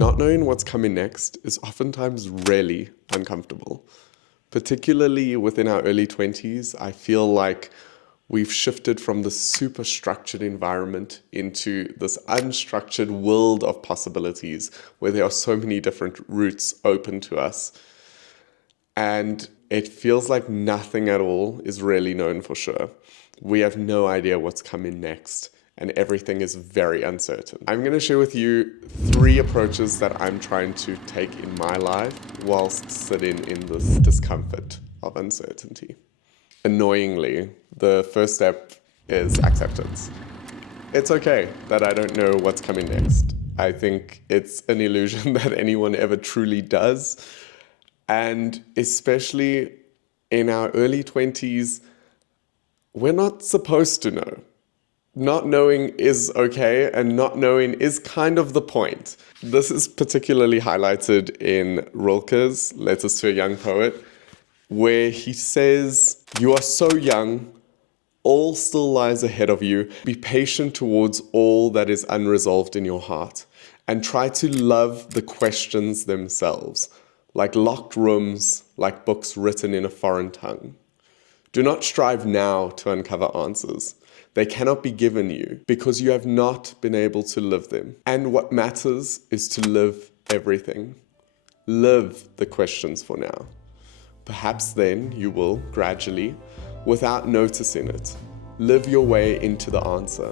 Not knowing what's coming next is oftentimes really uncomfortable. Particularly within our early 20s, I feel like we've shifted from the super structured environment into this unstructured world of possibilities where there are so many different routes open to us. And it feels like nothing at all is really known for sure. We have no idea what's coming next, and everything is very uncertain. I'm going to share with you 3 approaches that I'm trying to take in my life whilst sitting in this discomfort of uncertainty. Annoyingly, the first step is acceptance. It's okay that I don't know what's coming next. I think it's an illusion that anyone ever truly does. And especially in our early 20s, we're not supposed to know. Not knowing is okay, and not knowing is kind of the point. This is particularly highlighted in Rilke's Letters to a Young Poet, where he says, "You are so young, all still lies ahead of you. Be patient towards all that is unresolved in your heart, and try to love the questions themselves, like locked rooms, like books written in a foreign tongue. Do not strive now to uncover answers. They cannot be given you because you have not been able to live them. And what matters is to live everything. Live the questions for now. Perhaps then you will gradually, without noticing it, live your way into the answer,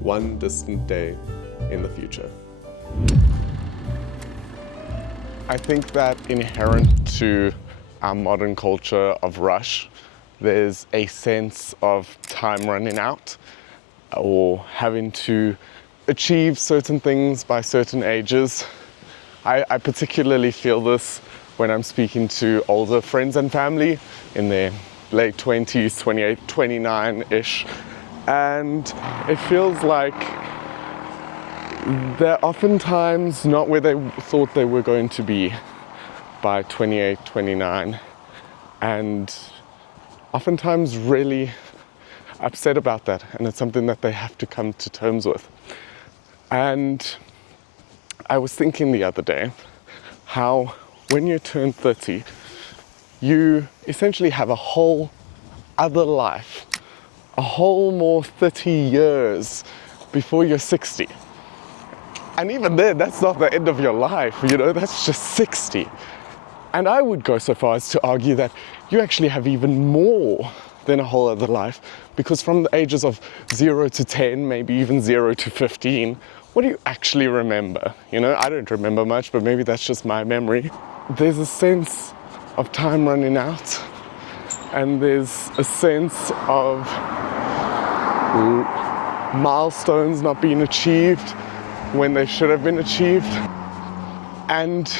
one distant day in the future." I think that inherent to our modern culture of rush, there's a sense of time running out or having to achieve certain things by certain ages. I particularly feel this when I'm speaking to older friends and family in their late 20s, 28, 29-ish. And it feels like they're oftentimes not where they thought they were going to be by 28, 29. And oftentimes really upset about that, and it's something that they have to come to terms with. And I was thinking the other day how when you turn 30, you essentially have a whole other life, a whole more 30 years before you're 60. And even then, that's not the end of your life, that's just 60. And I would go so far as to argue that you actually have even more than a whole other life, because from the ages of 0 to 10, maybe even 0 to 15, what do you actually remember? I don't remember much, but maybe that's just my memory. There's a sense of time running out, and there's a sense of milestones not being achieved when they should have been achieved. And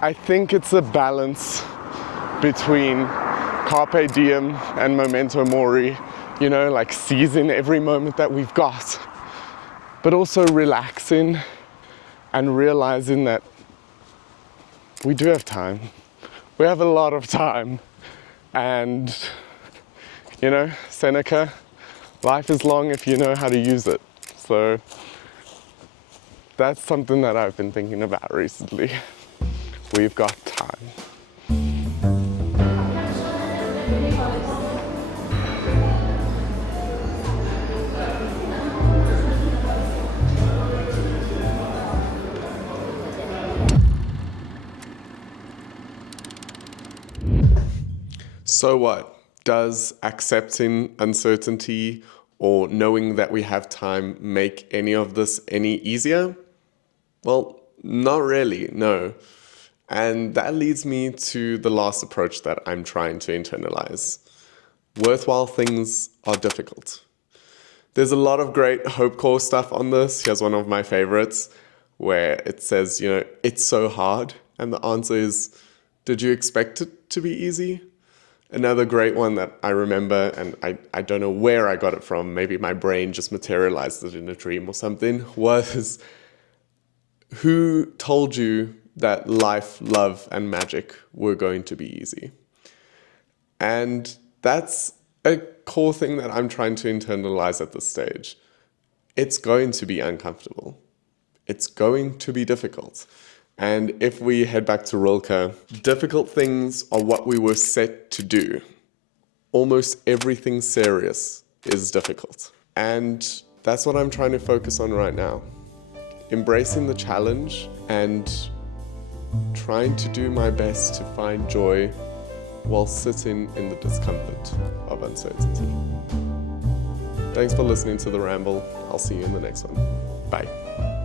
I think it's a balance between carpe diem and memento mori, like seizing every moment that we've got, but also relaxing and realizing that we do have time. We have a lot of time. And, Seneca, life is long if you know how to use it. So that's something that I've been thinking about recently. We've got time. So what? Does accepting uncertainty or knowing that we have time make any of this any easier? Well, not really, no. And that leads me to the last approach that I'm trying to internalize. Worthwhile things are difficult. There's a lot of great Hope Core stuff on this. Here's one of my favorites where it says, it's so hard. And the answer is, did you expect it to be easy? Another great one that I remember, and I don't know where I got it from, maybe my brain just materialized it in a dream or something, was, who told you that life, love, and magic were going to be easy? And that's a core thing that I'm trying to internalize at this stage. It's going to be uncomfortable. It's going to be difficult. And if we head back to Rilke, difficult things are what we were set to do. Almost everything serious is difficult. And that's what I'm trying to focus on right now. Embracing the challenge and trying to do my best to find joy while sitting in the discomfort of uncertainty. Thanks for listening to The Ramble. I'll see you in the next one. Bye.